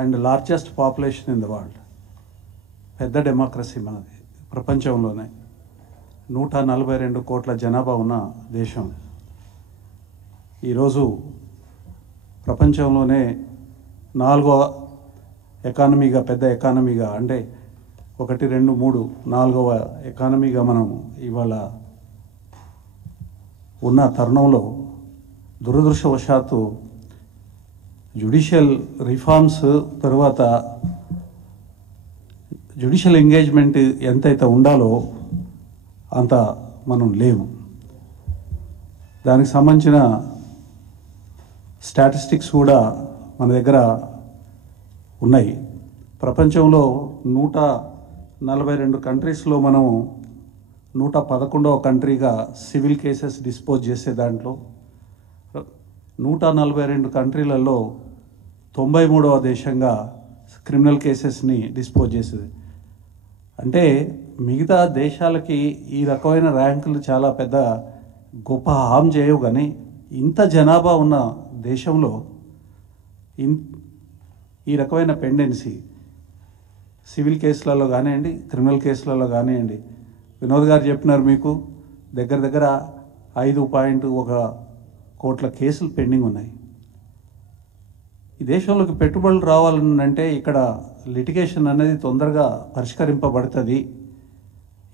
And largest population in the world. పెద్ద democracy మనది ప్రపంచంలోనే. 142 కోట్ల జనాభా ఉన్న దేశం. ఈరోజు ప్రపంచంలోనే 4వ ఎకానమీగా, పెద్ద ఎకానమీగా, అంటే 1, 2, 3, 4వ ఎకానమీగా మనం ఇవాళ ఉన్న తరుణంలో దురదృష్టవశాత్తు జ్యుడిషియల్ రిఫార్మ్స్ తర్వాత జ్యుడిషియల్ ఎంగేజ్మెంట్ ఎంతైతే ఉండాలో అంత మనం లేము. దానికి సంబంధించిన స్టాటిస్టిక్స్ కూడా మన దగ్గర ఉన్నాయి. ప్రపంచంలో 142 కంట్రీస్లో మనం 111వ కంట్రీగా సివిల్ కేసెస్ డిస్పోజ్ చేసే దాంట్లో, 142 కంట్రీలలో 93వ దేశంగా క్రిమినల్ కేసెస్ని డిస్పోజ్ చేసేది. అంటే మిగతా దేశాలకి ఈ రకమైన ర్యాంకులు చాలా పెద్ద గొప్ప హామ్ చేయవు, కానీ ఇంత జనాభా ఉన్న దేశంలో ఈ రకమైన పెండెన్సీ సివిల్ కేసులలో కానివ్వండి, క్రిమినల్ కేసులలో కానివ్వండి. వినోద్ గారు చెప్పినారు మీకు దగ్గర 5.1 కోట్ల కేసులు పెండింగ్ ఉన్నాయి. ఈ దేశంలోకి పెట్టుబడులు రావాలంటే ఇక్కడ లిటిగేషన్ అనేది తొందరగా పరిష్కరింపబడుతుంది.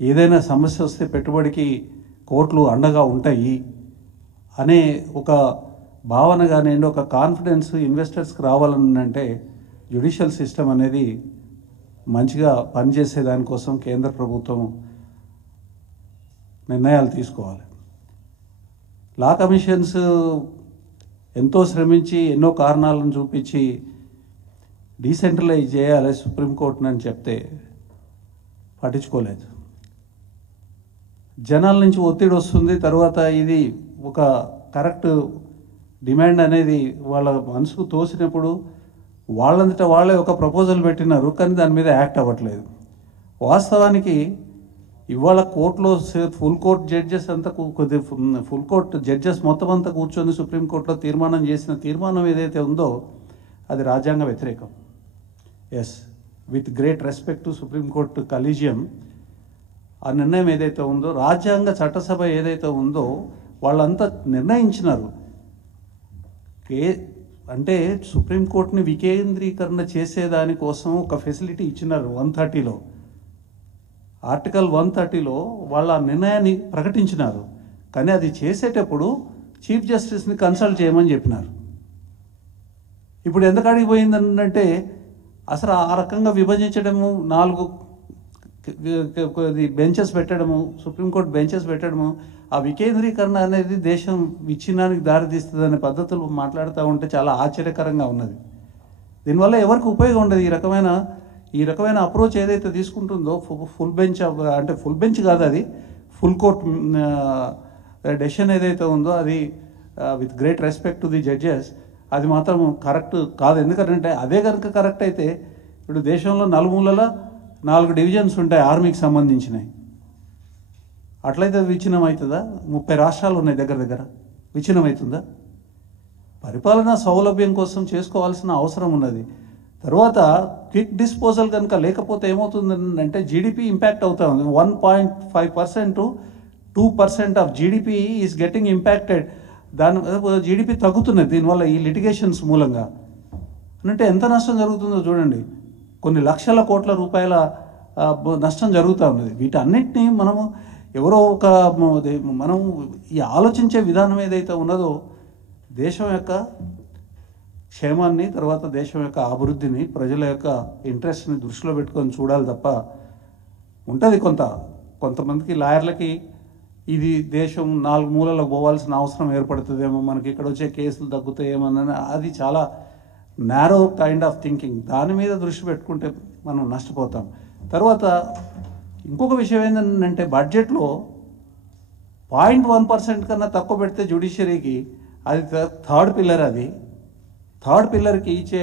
ఏదైనా సమస్య వస్తే పెట్టుబడికి కోర్టులు అండగా ఉంటాయి అనే ఒక భావన కానివ్వండి, ఒక కాన్ఫిడెన్స్ ఇన్వెస్టర్స్కి రావాలంటే జ్యుడిషియల్ సిస్టమ్ అనేది మంచిగా పనిచేసే దానికోసం కేంద్ర ప్రభుత్వం నిర్ణయాలు తీసుకోవాలి. లా కమిషన్స్ ఎంతో శ్రమించి ఎన్నో కారణాలను చూపించి డీసెంట్రలైజ్ చేయాలి సుప్రీంకోర్టుని అని చెప్తే పట్టించుకోలేదు. జనాల నుంచి ఒత్తిడి వస్తుంది. తర్వాత ఇది ఒక కరెక్ట్ డిమాండ్ అనేది వాళ్ళ మనసుకు తోసినప్పుడు వాళ్ళంతటా వాళ్ళే ఒక ప్రపోజల్ పెట్టినారు, కానీ దాని మీద యాక్ట్ అవ్వట్లేదు. వాస్తవానికి ఇవాళ కోర్టులో ఫుల్ కోర్ట్ జడ్జెస్ అంతా ఫుల్ కోర్ట్ జడ్జెస్ మొత్తం అంతా కూర్చొని సుప్రీంకోర్టులో తీర్మానం చేసిన తీర్మానం ఏదైతే ఉందో అది రాజ్యాంగ వ్యతిరేకం. Yes, with great respect to supreme court collegium, ఆ నిర్ణయం ఏదైతే ఉందో, రాజ్యాంగ చట్టసభ ఏదైతే ఉందో వాళ్ళంతా నిర్ణయించినారు. అంటే సుప్రీంకోర్టుని వికేంద్రీకరణ చేసేదానికోసం ఒక ఫెసిలిటీ ఇచ్చినారు 130లో. ఆర్టికల్ 130లో వాళ్ళ నిర్ణయాన్ని ప్రకటించినారు, కానీ అది చేసేటప్పుడు చీఫ్ జస్టిస్ని కన్సల్ట్ చేయమని చెప్పినారు. ఇప్పుడు ఎందుకు అడిగిపోయిందంటే అసలు ఆ రకంగా విభజించడము, 4 బెంచెస్ పెట్టడము, సుప్రీంకోర్టు బెంచెస్ పెట్టడము, ఆ వికేంద్రీకరణ అనేది దేశం విచ్ఛిన్నానికి దారితీస్తుంది అనే పద్ధతులు మాట్లాడుతూ ఉంటే చాలా ఆశ్చర్యకరంగా ఉన్నది. దీనివల్ల ఎవరికి ఉపయోగం ఉండదు. ఈ రకమైన అప్రోచ్ ఏదైతే తీసుకుంటుందో ఫుల్ బెంచ్, అంటే ఫుల్ బెంచ్ కాదు, అది ఫుల్ కోర్ట్ డెసిషన్ ఏదైతే ఉందో అది with great respect to the judges, అది మాత్రం కరెక్ట్ కాదు. ఎందుకంటే అదే కనుక కరెక్ట్ అయితే ఇప్పుడు దేశంలో నలుమూలలో 4 డివిజన్స్ ఉంటాయి ఆర్మీకి సంబంధించినవి. అట్లయితే విచ్ఛిన్నం అవుతుందా? 30 రాష్ట్రాలు ఉన్నాయి దగ్గర. విచ్ఛిన్నం అవుతుందా? పరిపాలనా సౌలభ్యం కోసం చేసుకోవాల్సిన అవసరం ఉన్నది. తర్వాత క్విక్ డిస్పోజల్ కనుక లేకపోతే ఏమవుతుందంటే జీడిపి ఇంపాక్ట్ అవుతా ఉంది. 1.5% to 2% of GDP is getting impacted. దాని జీడిపి తగ్గుతున్నది దీనివల్ల, ఈ లిటిగేషన్స్ మూలంగా. అంటే ఎంత నష్టం జరుగుతుందో చూడండి. కొన్ని లక్షల కోట్ల రూపాయల నష్టం జరుగుతూ ఉన్నది. వీటన్నిటినీ మనము మనం ఈ ఆలోచించే విధానం ఏదైతే ఉన్నదో దేశం యొక్క క్షేమాన్ని, తర్వాత దేశం యొక్క అభివృద్ధిని, ప్రజల యొక్క ఇంట్రెస్ట్ని దృష్టిలో పెట్టుకొని చూడాలి తప్ప ఉంటుంది. కొంతమందికి లాయర్లకి ఇది దేశం 4 మూలలకు పోవాల్సిన అవసరం ఏర్పడుతుందేమో, మనకి ఇక్కడ వచ్చే కేసులు తగ్గుతాయేమోనని, అది చాలా నారో కైండ్ ఆఫ్ థింకింగ్. దాని మీద దృష్టి పెట్టుకుంటే మనం నష్టపోతాం. తర్వాత ఇంకొక విషయం ఏంటంటే బడ్జెట్లో 0.1% కన్నా తక్కువ పెడితే జ్యుడిషియరీకి అది థర్డ్ పిల్లర్. అది థర్డ్ పిల్లర్కి ఇచ్చే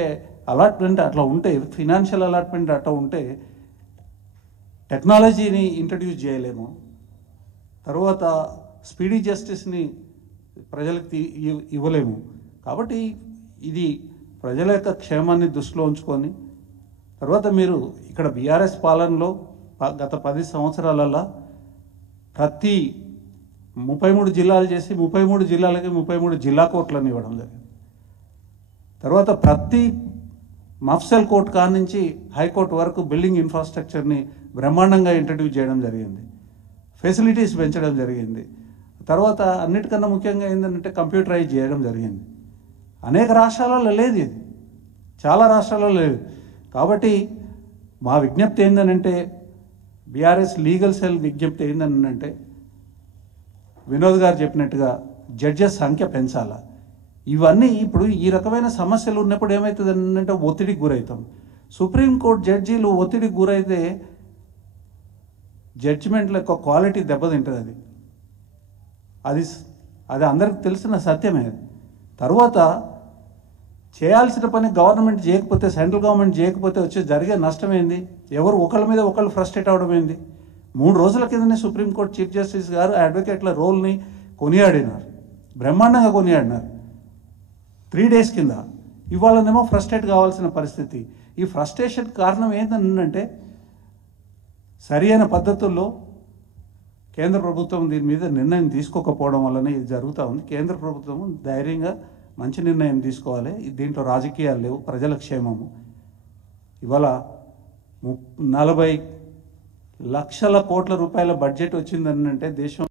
అలాట్మెంట్ అట్లా ఉంటే, ఫినాన్షియల్ అలాట్మెంట్ అట్లా ఉంటే టెక్నాలజీని ఇంట్రడ్యూస్ చేయలేము. తర్వాత స్పీడీ జస్టిస్ని ప్రజలకు ఇవ్వలేము. కాబట్టి ఇది ప్రజల యొక్క క్షేమాన్ని దృష్టిలో ఉంచుకొని తర్వాత మీరు ఇక్కడ బీఆర్ఎస్ పాలనలో గత 10 సంవత్సరాలలో ప్రతి 33 జిల్లాలు చేసి 33 జిల్లాలకి 33 జిల్లా కోర్టులను ఇవ్వడం జరిగింది. తర్వాత ప్రతి మఫ్సల్ కోర్టు కాడ నుంచి హైకోర్టు వరకు బిల్డింగ్ ఇన్ఫ్రాస్ట్రక్చర్ని బ్రహ్మాండంగా ఇంట్రడ్యూస్ చేయడం జరిగింది. ఫెసిలిటీస్ పెంచడం జరిగింది. తర్వాత అన్నిటికన్నా ముఖ్యంగా ఏంటంటే కంప్యూటరైజ్ చేయడం జరిగింది. అనేక రాష్ట్రాలలో లేదు ఇది, చాలా రాష్ట్రాలలో లేదు. కాబట్టి మా విజ్ఞప్తి ఏంటంటే బీఆర్ఎస్ లీగల్ సెల్ విజ్ఞప్తి ఏంటంటే వినోద్ గారు చెప్పినట్టుగా జడ్జెస్ సంఖ్య పెంచాలా. ఇవన్నీ ఇప్పుడు ఈ రకమైన సమస్యలు ఉన్నప్పుడు ఏమవుతుంది అంటే ఒత్తిడికి గురవుతాం. సుప్రీంకోర్టు జడ్జీలు ఒత్తిడికి గురైతే జడ్జిమెంట్ల యొక్క క్వాలిటీ దెబ్బతింటుంది. అది అందరికి తెలిసిన సత్యమే. తర్వాత చేయాల్సిన పని గవర్నమెంట్ చేయకపోతే, సెంట్రల్ గవర్నమెంట్ చేయకపోతే వచ్చే జరిగే నష్టం ఏంది? ఎవరు ఒకళ్ళ మీద ఒకళ్ళు ఫ్రస్ట్రేట్ అవడం ఏంది? 3 రోజుల కిందనే సుప్రీంకోర్టు చీఫ్ జస్టిస్ గారు అడ్వకేట్ల రోల్ని కొనియాడినారు, బ్రహ్మాండంగా కొనియాడినారు 3 డేస్ కింద. ఇవాళనేమో ఫ్రస్ట్రేట్ కావాల్సిన పరిస్థితి. ఈ ఫ్రస్ట్రేషన్ కారణం ఏంటంటే సరి అయిన పద్ధతుల్లో కేంద్ర ప్రభుత్వం దీని మీద నిర్ణయం తీసుకోకపోవడం వల్లనే ఇది జరుగుతూ ఉంది. కేంద్ర ప్రభుత్వం ధైర్యంగా మంచి నిర్ణయం తీసుకోవాలి. దీంట్లో రాజకీయాలు లేవు, ప్రజల క్షేమము. ఇవాళ 40 లక్షల కోట్ల రూపాయల బడ్జెట్ వచ్చిందనంటే దేశం